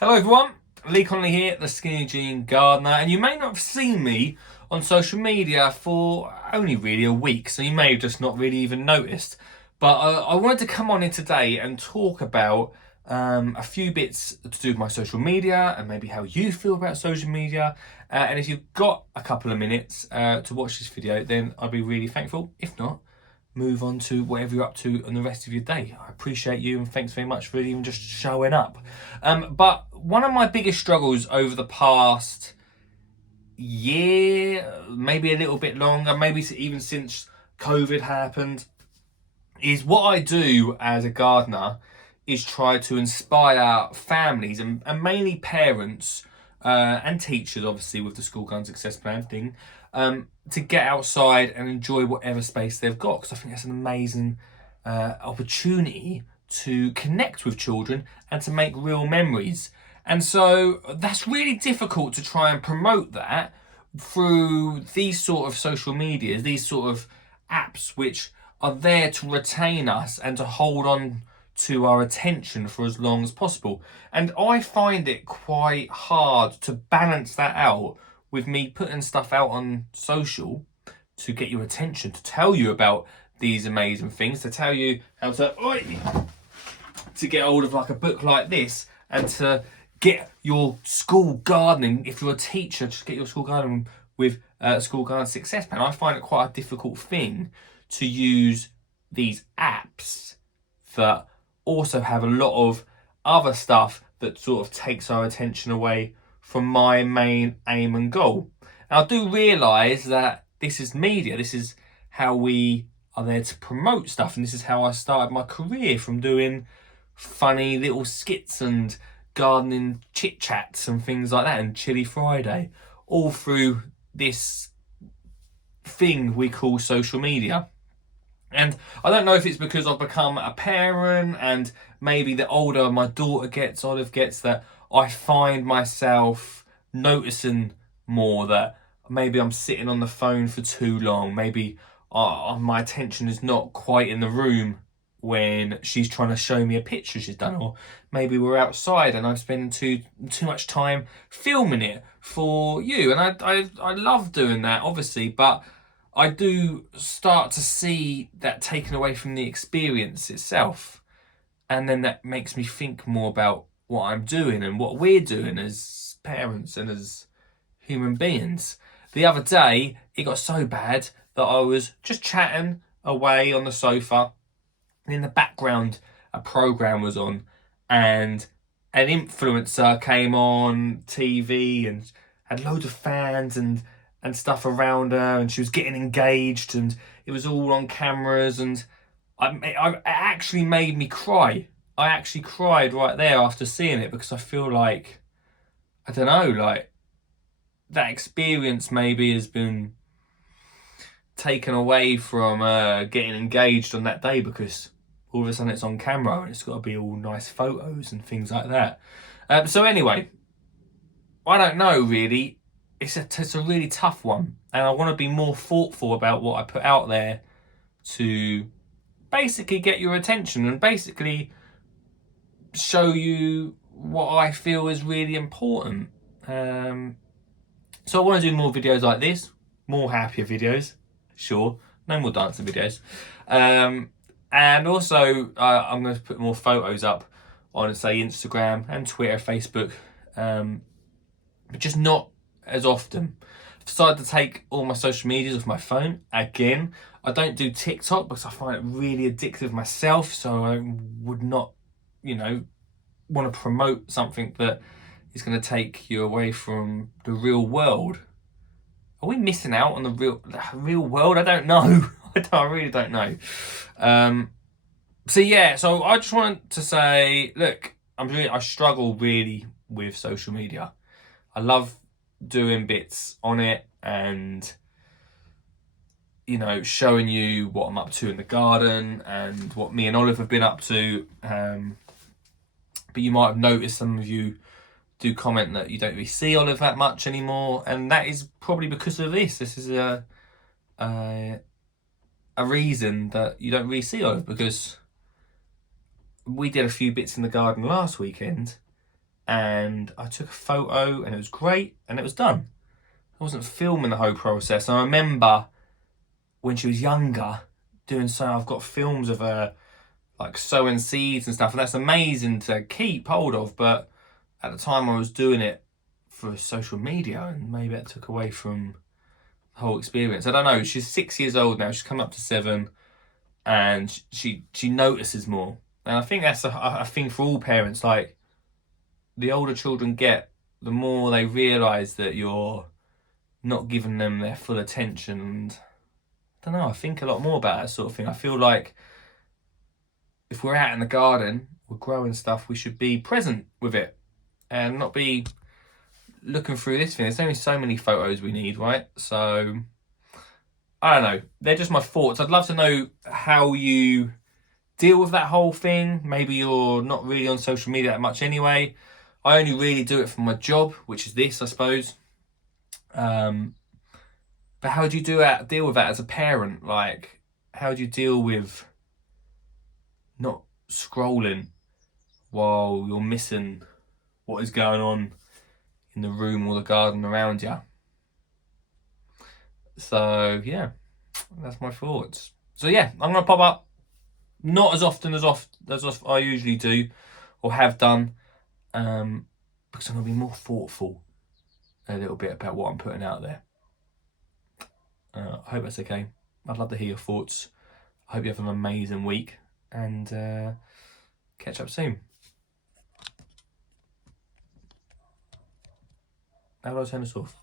Hello everyone, Lee Connolly here, the Skinny Jean Gardener, and you may not have seen me on social media for only really a week, so you may have just not really even noticed. But I wanted to come on in today and talk about a few bits to do with my social media and maybe how you feel about social media. And if you've got a couple of minutes to watch this video, then I'd be really thankful. If not, move on to whatever you're up to on the rest of your day. I appreciate you and thanks very much for even just showing up. But one of my biggest struggles over the past year, maybe a little bit longer, maybe even since COVID happened, is what I do as a gardener is try to inspire families and mainly parents and teachers, obviously with the School Garden Success Plan thing, to get outside and enjoy whatever space they've got, because I think that's an amazing opportunity to connect with children and to make real memories. And so that's really difficult to try and promote that through these sort of social medias, these sort of apps which are there to retain us and to hold on to our attention for as long as possible. And I find it quite hard to balance that out with me putting stuff out on social to get your attention, to tell you about these amazing things, to tell you how to get hold of like a book like this and to get your school gardening. If you're a teacher, just get your school gardening with School Garden Success Plan. I find it quite a difficult thing to use these apps that also have a lot of other stuff that sort of takes our attention away from my main aim and goal. And I do realise that this is media, this is how we are there to promote stuff, and this is how I started my career, from doing funny little skits and gardening chit chats and things like that, and Chilly Friday, all through this thing we call social media. And I don't know if it's because I've become a parent and maybe the older my daughter gets, Olive gets, that I find myself noticing more that maybe I'm sitting on the phone for too long. Maybe my attention is not quite in the room when she's trying to show me a picture she's done, or maybe we're outside and I'm spending too much time filming it for you. And I love doing that, obviously, but I do start to see that taken away from the experience itself. And then that makes me think more about what I'm doing and what we're doing as parents and as human beings. The other day, it got so bad that I was just chatting away on the sofa, and in the background, a program was on, and an influencer came on TV and had loads of fans and stuff around her, and she was getting engaged, and it was all on cameras, and it actually made me cry. I actually cried right there after seeing it, because I feel like, I don't know, like that experience maybe has been taken away from getting engaged on that day, because all of a sudden it's on camera and it's got to be all nice photos and things like that. So anyway, I don't know really. It's a really tough one, and I want to be more thoughtful about what I put out there to basically get your attention and basically show you what I feel is really important. So I want to do more videos like this, more happier videos, sure, no more dancing videos. And also I'm going to put more photos up on, say, Instagram and Twitter, Facebook, but just not as often. I've decided to take all my social medias off my phone again. I don't do TikTok because I find it really addictive myself, so I would not, want to promote something that is going to take you away from the real world. Are we missing out on the real world? I don't know. I really don't know. So I just want to say, look, I struggle really with social media. I love doing bits on it and showing you what I'm up to in the garden and what me and Olive have been up to, but you might have noticed some of you do comment that you don't really see Olive that much anymore, and that is probably because of this. This is a reason that you don't really see Olive, because we did a few bits in the garden last weekend and I took a photo and it was great and it was done. I wasn't filming the whole process. I remember when she was younger doing so. I've got films of her like sowing seeds and stuff, and that's amazing to keep hold of. But at the time, I was doing it for social media, and maybe that took away from the whole experience. I don't know. She's 6 years old now. She's come up to 7, and she notices more. And I think that's a thing for all parents. Like, the older children get, the more they realise that you're not giving them their full attention. And I don't know, I think a lot more about that sort of thing. I feel like if we're out in the garden, we're growing stuff, we should be present with it and not be looking through this thing. There's only so many photos we need, right? So, I don't know. They're just my thoughts. I'd love to know how you deal with that whole thing. Maybe you're not really on social media that much anyway. I only really do it for my job, which is this, I suppose. But how do you deal with that as a parent? Like, how do you deal with not scrolling while you're missing what is going on in the room or the garden around you? So yeah, that's my thoughts. So yeah, I'm gonna pop up not as often as I usually do or have done, because I'm gonna be more thoughtful a little bit about what I'm putting out there. I hope that's okay. I'd love to hear your thoughts. I hope you have an amazing week, and catch up soon. How do I turn this off?